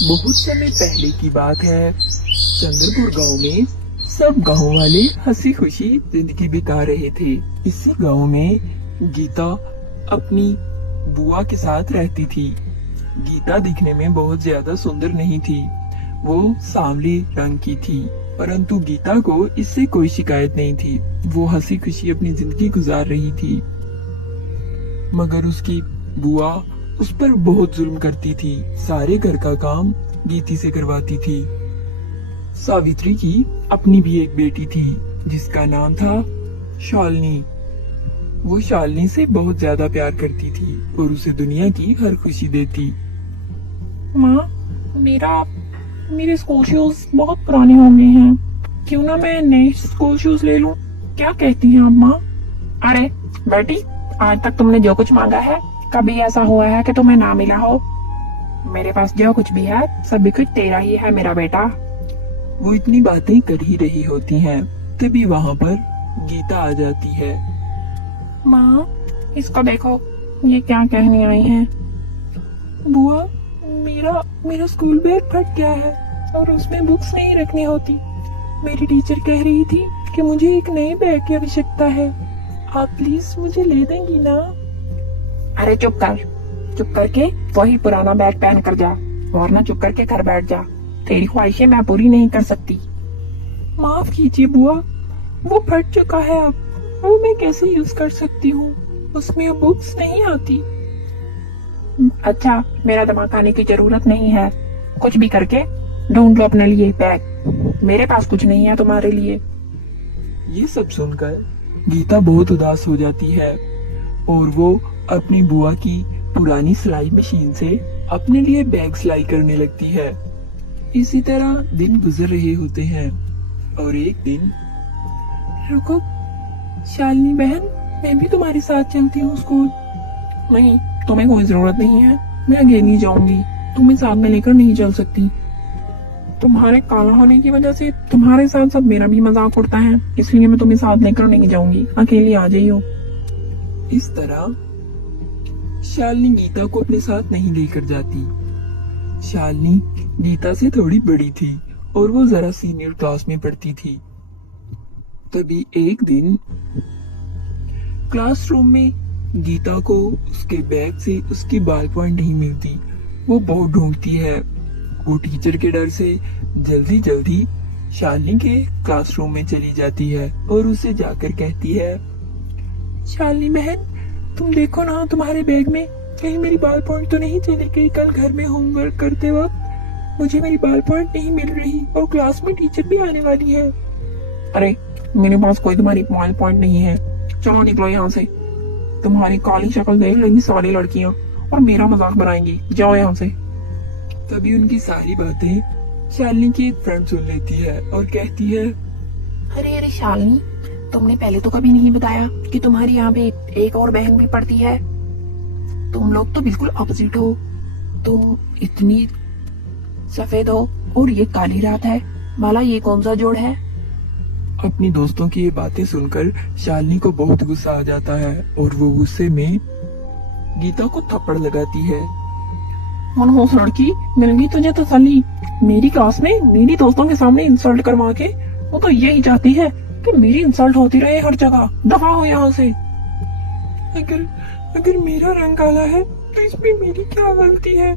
बहुत समय पहले की बात है। चंद्रपुर गांव में सब गांव वाले हंसी खुशी जिंदगी बिता रहे थे। इसी गांव में गीता अपनी बुआ के साथ रहती थी। गीता दिखने में बहुत ज्यादा सुंदर नहीं थी। वो सांवली रंग की थी, परंतु गीता को इससे कोई शिकायत नहीं थी। वो हंसी खुशी अपनी जिंदगी गुजार रही थी। मगर उसकी बुआ उस पर बहुत जुल्म करती थी। सारे घर का काम गीती से करवाती थी। सावित्री की अपनी भी एक बेटी थी जिसका नाम था शालिनी। वो शालिनी से बहुत ज्यादा प्यार करती थी और उसे दुनिया की हर खुशी देती। माँ, मेरे स्कूल शूज बहुत पुराने हो गए हैं। क्यों ना मैं नए स्कूल शूज ले लूं? क्या कहती हैं आप माँ? अरे बेटी, आज तक तुमने जो कुछ मांगा है, कभी ऐसा हुआ है कि तुम्हें ना मिला हो? मेरे पास जो कुछ भी है, सभी कुछ तेरा ही है मेरा बेटा। वो इतनी बातें कर ही रही होती हैं, तभी वहाँ पर गीता आ जाती है। माँ, इसको देखो, ये क्या कहने आई हैं? बुआ, मेरा स्कूल बैग फट गया है और उसमें बुक्स नहीं रखनी होती। मेरी टीचर कह रही थी कि मुझे एक नए बैग की आवश्यकता है। आप प्लीज मुझे ले देंगी ना? अरे चुप करके वही पुराना बैग पहन कर जा, और ना चुप करके घर बैठ जा। तेरी ख्वाहिशें मैं पूरी नहीं कर सकती। माफ कीजिए बुआ, वो फट चुका है अब, वो मैं कैसे यूज कर सकती हूँ? उसमें अब बुक्स नहीं आती। अच्छा, मेरा दिमाग खाने की जरूरत नहीं है। कुछ भी करके ढूंढ लो अपने लिए बैग। मेरे पास कुछ नहीं है तुम्हारे लिए। ये सब सुनकर गीता बहुत उदास हो जाती है और वो अपनी बुआ की पुरानी सिलाई मशीन से अपने लिए बैग सिलाई करने लगती है। इसी तरह दिन गुजर रहे होते हैं और एक दिन, रुको शालिनी बहन, मैं भी तुम्हारे साथ चलती हूँ स्कूल। नहीं, तुम्हें कोई जरूरत नहीं है। मैं अकेली जाऊंगी, तुम्हें साथ में लेकर नहीं चल सकती। तुम्हारे काला होने की वजह से तुम्हारे साथ सब मेरा भी मजाक उड़ता है, इसलिए मैं तुम्हें साथ लेकर नहीं जाऊंगी। अकेली आ जाइयो। इस तरह शालिनी गीता को अपने साथ नहीं लेकर जाती। शालिनी गीता से थोड़ी बड़ी थी और वो जरा सीनियर क्लास में पढ़ती थी। तभी एक दिन क्लासरूम में गीता को उसके बैग से उसकी बॉल पॉइंट नहीं मिलती। वो बहुत ढूंढती है। वो टीचर के डर से जल्दी जल्दी शालिनी के क्लासरूम में चली जाती है और उसे जाकर कहती है, शालिनी बहन, तुम देखो ना तुम्हारे बैग में कहीं मेरी बॉल पॉइंट तो नहीं चली गई। कल घर में होमवर्क करते वक्त मुझे मेरी बॉल पॉइंट नहीं मिल रही और क्लास में टीचर भी आने वाली है। अरे, मेरे पास कोई तुम्हारी बॉल पॉइंट नहीं है। चलो निकलो यहाँ से। तुम्हारी काली शक्ल देख लेंगी सारी लड़कियाँ और मेरा मजाक बनाएंगी। जाओ यहाँ से। तभी उनकी सारी बातें शालिनी की एक फ्रेंड सुन लेती है और कहती है, अरे शालिनी, तुमने पहले तो कभी नहीं बताया कि तुम्हारी यहाँ पे एक और बहन भी पढ़ती है। तुम लोग तो बिल्कुल ऑपोजिट हो। तुम इतनी सफेद हो और ये काली रात है। भला ये कौन सा जोड़ है? अपनी दोस्तों की ये बातें सुनकर शालिनी को बहुत गुस्सा आ जाता है और वो गुस्से में गीता को थप्पड़ लगाती है। मनहूस लड़की, मिल गई तुझे तसल्ली। मेरी क्लास में मेरी दोस्तों के सामने इंसल्ट करवा के वो तो यही चाहती है कि मेरी इंसल्ट होती रहे हर जगह। दफा हो यहाँ से। अगर मेरा रंग काला है तो इसमें मेरी क्या गलती है?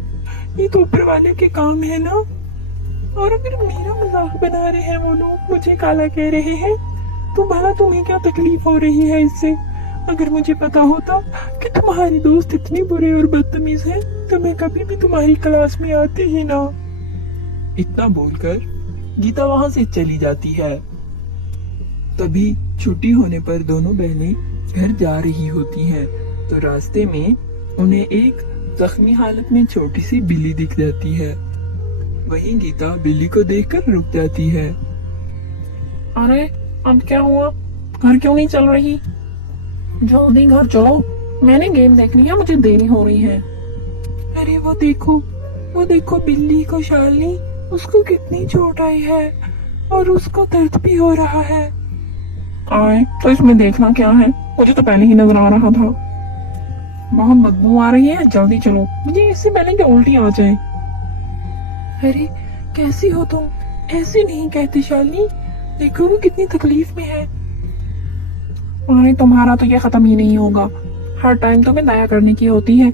ये तो ऊपर वाले के काम है ना। और अगर मेरा मजाक बना रहे हैं वो लोग, मुझे काला कह रहे हैं, तो भला तुम्हें क्या तकलीफ हो रही है इससे? अगर मुझे पता होता कि तुम्हारी दोस्त इतनी बुरे और बदतमीज है तो मैं कभी भी तुम्हारी क्लास में आती ही ना। इतना बोलकर गीता वहां से चली जाती है। तभी छुट्टी होने पर दोनों बहनें घर जा रही होती हैं तो रास्ते में उन्हें एक जख्मी हालत में छोटी सी बिल्ली दिख जाती है। वहीं गीता बिल्ली को देखकर रुक जाती है। अरे, अब क्या हुआ? घर क्यों नहीं चल रही? जल्दी घर चलो, मैंने गेम देखनी है, मुझे देरी हो रही है। अरे वो देखो बिल्ली को शालिनी, उसको कितनी चोट आई है और उसको दर्द भी हो रहा है। आए तो इसमें देखना क्या है? मुझे तो पहले ही नजर आ रहा था। बहुत बदबू आ रही है, जल्दी चलो, मुझे इससे पहले कि उल्टी आ जाए। अरे कैसी हो तुम? ऐसे नहीं कहती शालिनी, देखो वो कितनी तकलीफ में है। अरे तुम्हारा तो ये खत्म ही नहीं होगा, हर टाइम तुम्हें दया करने की होती है।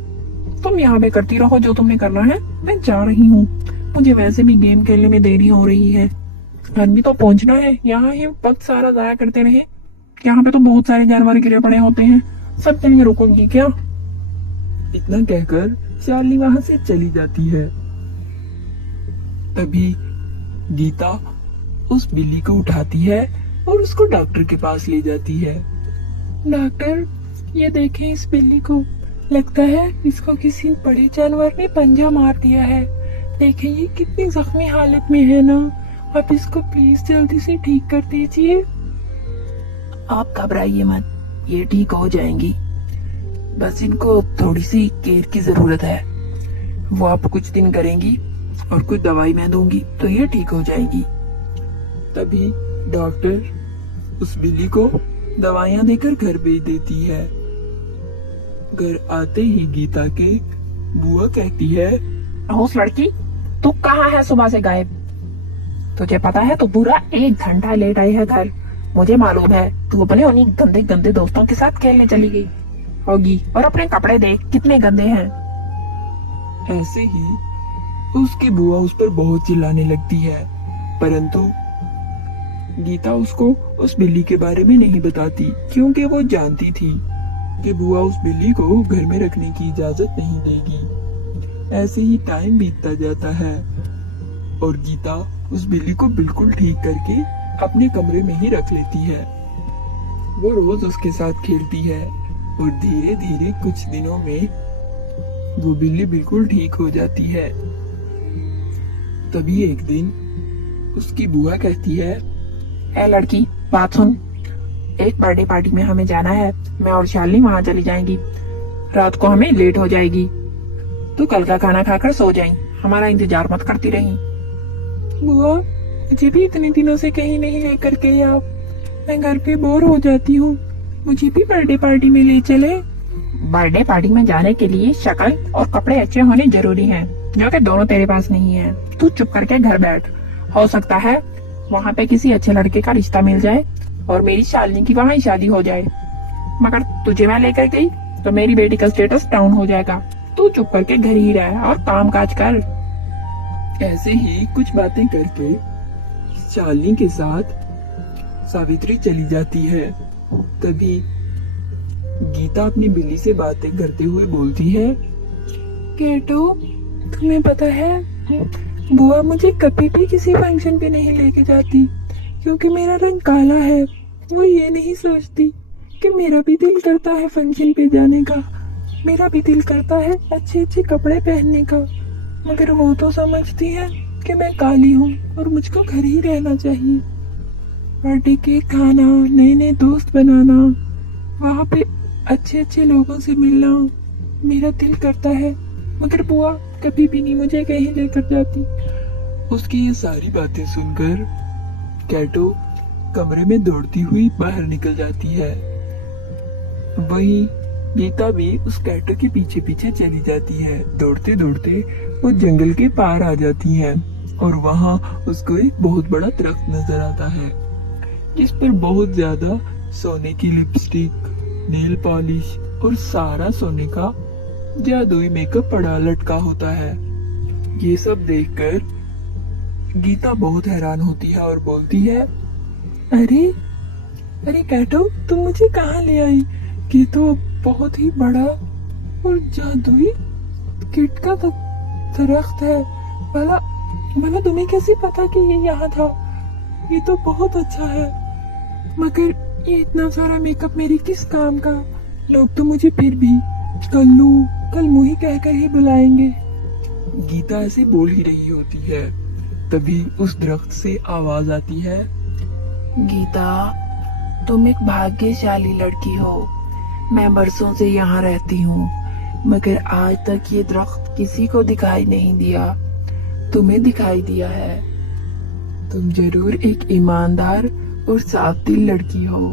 तुम यहाँ पे करती रहो जो तुमने करना है, मैं जा रही हूँ। मुझे वैसे भी गेम खेलने में देरी हो रही है, घर भी तो पहुंचना है। यहाँ ही वक्त सारा जाया करते रहे, यहाँ पे तो बहुत सारे जानवर गिरे पड़े होते हैं, सब के लिए रुकूंगी क्या? इतना कहकर शालिनी वहां से चली जाती है। तभी गीता उस बिल्ली को उठाती है और उसको डॉक्टर के पास ले जाती है। डॉक्टर, ये देखें इस बिल्ली को, लगता है इसको किसी बड़े जानवर ने पंजा मार दिया है। देखें ये कितनी जख्मी हालत में है ना, आप इसको प्लीज जल्दी से ठीक कर दीजिए। आप घबराइए मत, ये ठीक हो जाएंगी। बस इनको थोड़ी सी केयर की जरूरत है। वो आप कुछ दिन करेंगी और कुछ दवाई मैं दूंगी तो ये ठीक हो जाएगी। तभी डॉक्टर उस बिल्ली को दवाइयां देकर घर भेज देती है। घर आते ही गीता के बुआ कहती है, उस लड़की, तू कहाँ है सुबह से गायब? तुझे पता है तू पूरा 1 घंटा लेट आई है घर। मुझे मालूम है तू अपने उन्हीं गंदे गंदे दोस्तों के साथ खेलने चली गई होगी, और अपने कपड़े देख कितने गंदे हैं। ऐसे ही उसकी बुआ उस पर बहुत चिल्लाने लगती है, परंतु गीता उसको उस बिल्ली के बारे में नहीं बताती, क्योंकि वो जानती थी कि बुआ उस बिल्ली को घर में रखने की इजाजत नहीं देगी। ऐसे ही टाइम बीतता जाता है और गीता उस बिल्ली को बिल्कुल ठीक करके अपने कमरे में ही रख लेती है। वो रोज उसके साथ खेलती है और धीरे धीरे कुछ दिनों में वो बिल्ली बिल्कुल ठीक हो जाती है। तभी एक दिन उसकी बुआ कहती है, ए लड़की, बात सुन, एक बर्थडे पार्टी में हमें जाना है। मैं और शालिनी वहाँ चली जाएंगी, रात को हमें लेट हो जाएगी। तू कल का खाना खाकर सो जाए, हमारा इंतजार मत करती रही। बुआ, मुझे भी इतने दिनों से कहीं नहीं लेकर गए आप, मैं घर पे बोर हो जाती हूँ, मुझे भी बर्थडे पार्टी में ले चले। बर्थडे पार्टी में जाने के लिए शक्ल और कपड़े अच्छे होने जरूरी हैं, जो कि दोनों तेरे पास नहीं है। तू चुप करके घर बैठ, हो सकता है वहाँ पे किसी अच्छे लड़के का रिश्ता मिल जाए और मेरी शालिनी की वहाँ ही शादी हो जाए, मगर तुझे मैं लेकर गई तो मेरी बेटी का स्टेटस डाउन हो जाएगा। तू चुप करके घर ही रह और काम काज कर। ऐसे ही कुछ बातें करके शालिनी के साथ सावित्री चली जाती है। तभी गीता अपनी बिल्ली से बातें करते हुए बोलती है, केटो, तुम्हें पता है बुआ मुझे कभी भी किसी फंक्शन पे नहीं लेके जाती, क्योंकि मेरा रंग काला है। वो ये नहीं सोचती कि मेरा भी दिल करता है फंक्शन पे जाने का, मेरा भी दिल करता है अच्छे अच्छे कपड़े पहनने का, मगर वो तो समझती है कि मैं काली हूँ और मुझको घर ही रहना चाहिए। बर्थडे केक खाना, नए नए दोस्त बनाना, वहाँ पे अच्छे अच्छे लोगों से मिलना मेरा दिल करता है, मगर बुआ कभी भी नहीं मुझे कहीं लेकर जाती। उसकी ये सारी बातें सुनकर कैटो कमरे में दौड़ती हुई बाहर निकल जाती है। वहीं गीता भी उस कैटो के पीछे पीछे चली जाती है। दौड़ते दौड़ते वो जंगल के पार आ जाती है और वहाँ उसको एक बहुत बड़ा दरख्त नजर आता है, जिस पर बहुत ज्यादा सोने की लिपस्टिक, नेल पॉलिश और सारा सोने का जादुई मेकअप पड़ा लटका होता है। ये सब देखकर गीता बहुत हैरान होती है और बोलती है, अरे अरे कैटो, तुम मुझे कहाँ ले आई? ये तो बहुत ही बड़ा और जादुई किट का दरख्त है। भला भला तुम्हें कैसे पता कि ये यहाँ था? ये तो बहुत अच्छा है, मगर ये इतना सारा मेकअप मेरे किस काम का? लोग तो मुझे फिर भी कल्लू ही कहकर ही बुलाएंगे। गीता ऐसे बोल ही रही होती है, तभी उस दरख्त से आवाज आती है, गीता, तुम एक भाग्यशाली लड़की हो। मैं बरसों से यहाँ रहती हूँ, मगर आज तक ये दरख्त किसी को दिखाई नहीं दिया। तुम्हें दिखाई दिया है। तुम जरूर एक ईमानदार और साफ दिल लड़की हो,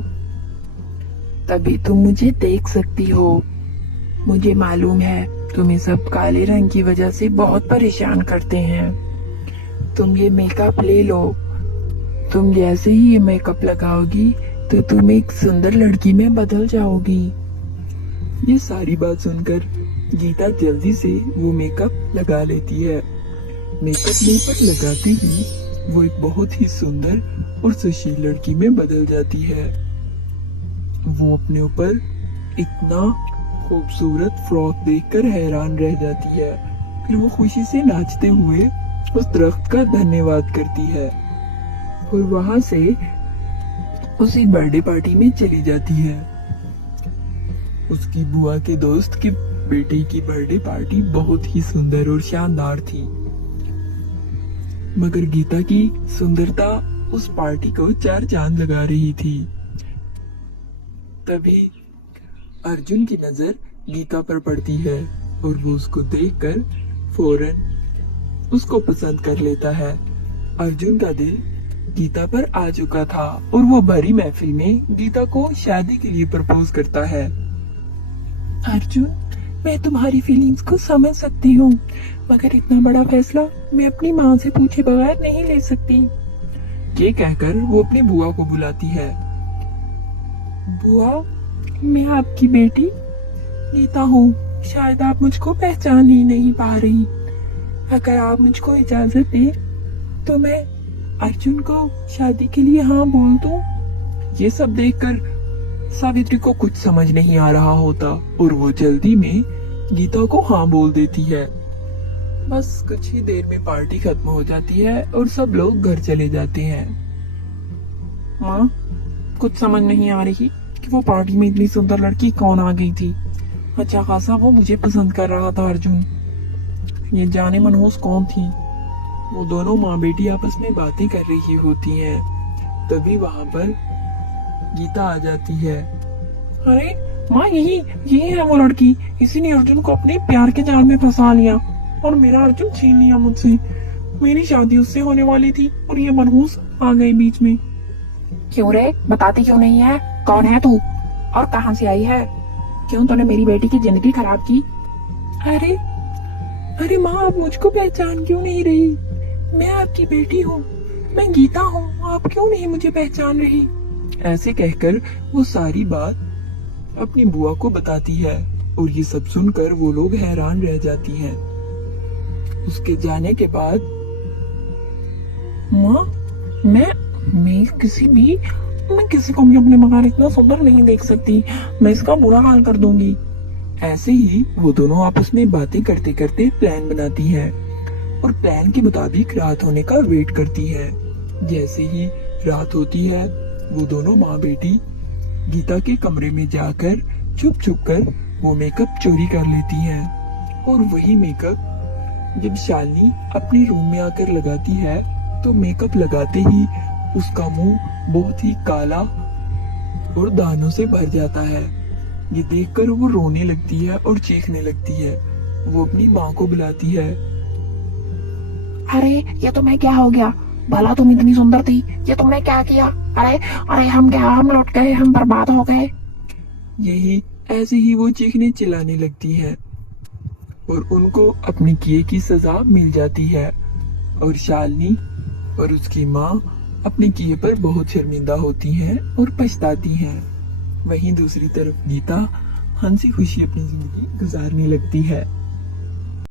तभी तुम मुझे देख सकती हो। मुझे मालूम है तुम्हें सब काले रंग की वजह से बहुत परेशान करते हैं, तुम ये मेकअप ले लो। तुम जैसे ही ये मेकअप लगाओगी तो तुम एक सुंदर लड़की में बदल जाओगी। ये सारी बात सुनकर गीता जल्दी से वो मेकअप लगा लेती है। मेकअप मुंह पर लगाते ही वो एक बहुत ही सुंदर और सुशील लड़की में बदल जाती है। वो अपने ऊपर इतना खूबसूरत फ्रॉक देखकर हैरान रह जाती है। फिर वो खुशी से नाचते हुए उस दरख्त का धन्यवाद करती है और वहां से उसी बर्थडे पार्टी में चली जाती है। उसकी बुआ के दोस्त के बेटे की बर्थडे पार्टी बहुत ही सुंदर और शानदार थी, मगर गीता की सुंदरता उस पार्टी को चार चांद लगा रही थी। तभी अर्जुन की नजर गीता पर पड़ती है और वो उसको देखकर फौरन उसको पसंद कर लेता है। अर्जुन का दिल गीता पर आ चुका था और वो भरी महफिल में गीता को शादी के लिए प्रपोज करता है। अर्जुन, मैं तुम्हारी फीलिंग्स को समझ सकती हूँ, मगर इतना बड़ा फैसला मैं अपनी माँ से पूछे बगैर नहीं ले सकती। ये कहकर वो अपनी बुआ को बुलाती है। बुआ, मैं आपकी बेटी गीता हूँ। शायद आप मुझको पहचान ही नहीं पा रही। अगर आप मुझको इजाजत दें तो मैं अर्जुन को शादी के लिए हाँ बोल दूं। ये सब देखकर सावित्री को कुछ समझ नहीं आ रहा होता और वो जल्दी में गीता को हाँ बोल देती है। बस कुछ ही देर में पार्टी खत्म हो जाती है और सब लोग घर चले जाते हैं। माँ, कुछ समझ नहीं आ रही कि वो पार्टी में इतनी सुंदर लड़की कौन आ गई थी। अच्छा खासा वो मुझे पसंद कर रहा था अर्जुन। ये जाने मनहूस कौन थी। वो दोनों माँ बेटी आपस में बातें कर रही होती हैं। तभी वहाँ पर गीता आ जाती है। अरे माँ, यही है वो लड़की। इसी ने अर्जुन को अपने प्यार के जाल में फंसा लिया और मेरा अर्जुन छीन लिया मुझसे। मेरी शादी उससे होने वाली थी और ये मनहूस आ गई बीच में। क्यों रे, बताती क्यों नहीं है? कौन है तू और कहाँ से आई है? क्यों तूने मेरी बेटी की जिंदगी खराब की? अरे माँ, आप मुझको पहचान क्यों नहीं रही? मैं आपकी बेटी हूँ, मैं गीता हूँ। आप क्यों नहीं मुझे पहचान रही? ऐसे कहकर वो सारी बात अपनी बुआ को बताती है और ये सब सुनकर वो लोग हैरान रह जाती हैं। उसके जाने के बाद माँ, मैं किसी को भी अपने बगैर इतना सुंदर नहीं देख सकती। मैं इसका बुरा हाल कर दूंगी। ऐसे ही वो दोनों आपस में बातें करते करते प्लान बनाती हैं और प्लान के मुताबिक रात होने का वेट करती है। जैसे ही रात होती है वो दोनों माँ बेटी गीता के कमरे में जाकर छुप छुप कर वो मेकअप चोरी कर लेती हैं और वही मेकअप जब शालिनी अपने रूम में आकर लगाती है तो मेकअप लगाते ही उसका मुंह बहुत ही काला और दानों से भर जाता है। ये देखकर वो रोने लगती है और चीखने लगती है। वो अपनी माँ को बुलाती है। अरे ये तुम्हें क्या हो गया? भला तुम इतनी सुंदर थी, ये तुमने क्या किया? अरे हम लौट गए, हम बर्बाद हो गए। यही ऐसे ही वो चीखने चिल्लाने लगती है और उनको अपने किए की सजा मिल जाती है और शालिनी और उसकी माँ अपने किए पर बहुत शर्मिंदा होती हैं और पछताती हैं। वहीं दूसरी तरफ गीता हंसी खुशी अपनी जिंदगी गुजारने लगती है।